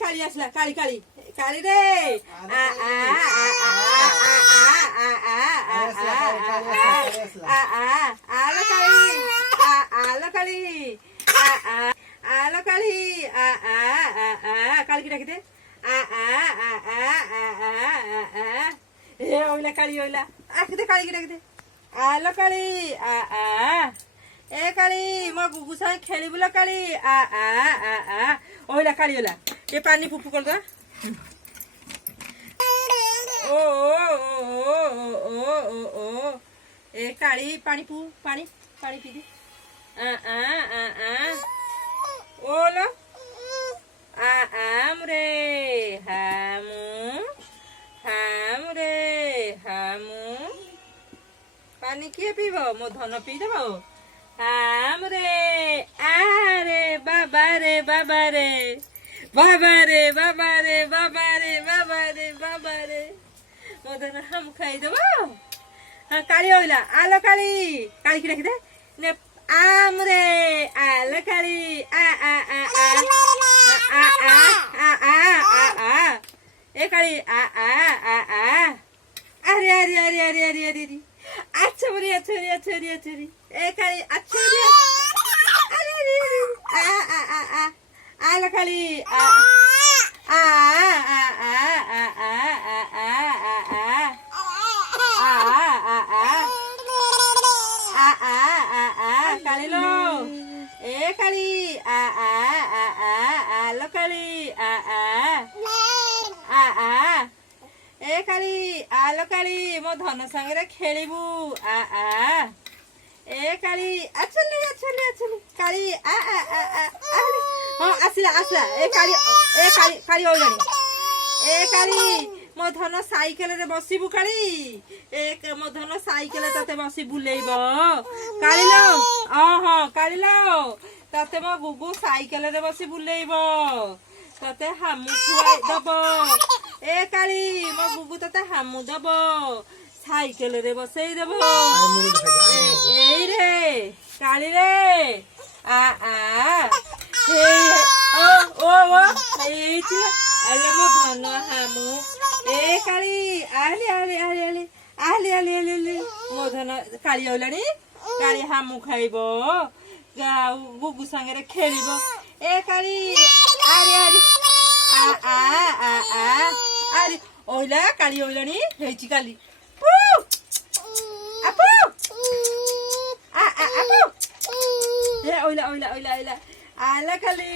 काली आसला काली काली काली रे आ आ आ आ आ आ आ आलो काली आलो काली आलो काली काली की डाकी दे ए ओइला काली ओइला आखी दे काली की डाकी दे आलो काली ए काली मो गुगु साई खेलिबुला काली ओइला काली ओइला ये पानी फुफु कर दो ओ ओ ओ ओ ओ ए काली पानी पू पानी पानी पी दे ओलो आमरे हामु पानी किए पीब मो धन पी देब हामरे आरे बाबा रे बाबा रे बाबा रे बाबा रे बाबा रे बाबा रे बाबा रे मो धन हम खाई देब हाँ काली होइला आलो काली काली की डाकी दे ने आमरे आलो काली ए काली अरे अरे अरे अरे अरे अरे अरे अच्छा बरी अच्छा रे अच्छा रे अच्छा रे ए काली अच्छा रे अरे अरे आलो काली काली लो ए काली आलो काली ए काली आलो काली मो धन संगे खेलिबू ए काली अच्छले अच्छले अच्छले काली हाँ आसला आसला ए काली काली हो जानी ए काली मो धन साइकेल रे बसिबू काली एक मो धन साइकेल तते बसी बुलेइब काली लो हाँ काली लो तते मो गुगु साइकेल रे बसी बुलेइब तते हामु खुआई दब ए काली मो गुगु तते हामु दब साइकेल रे बसई देब ए रे काली रे ओ ओ ओ अरे मो धन हामु ए काली आले आले आले आले आले आले आले आले मो धन काली होलानी काली हामु खाइब गुगु संगे खेलिब ए काली अरे अरे अरे ओइला काली होलानी हेची काली अपू अपू ए ओइला ओइला ओइला ओइला आला काली।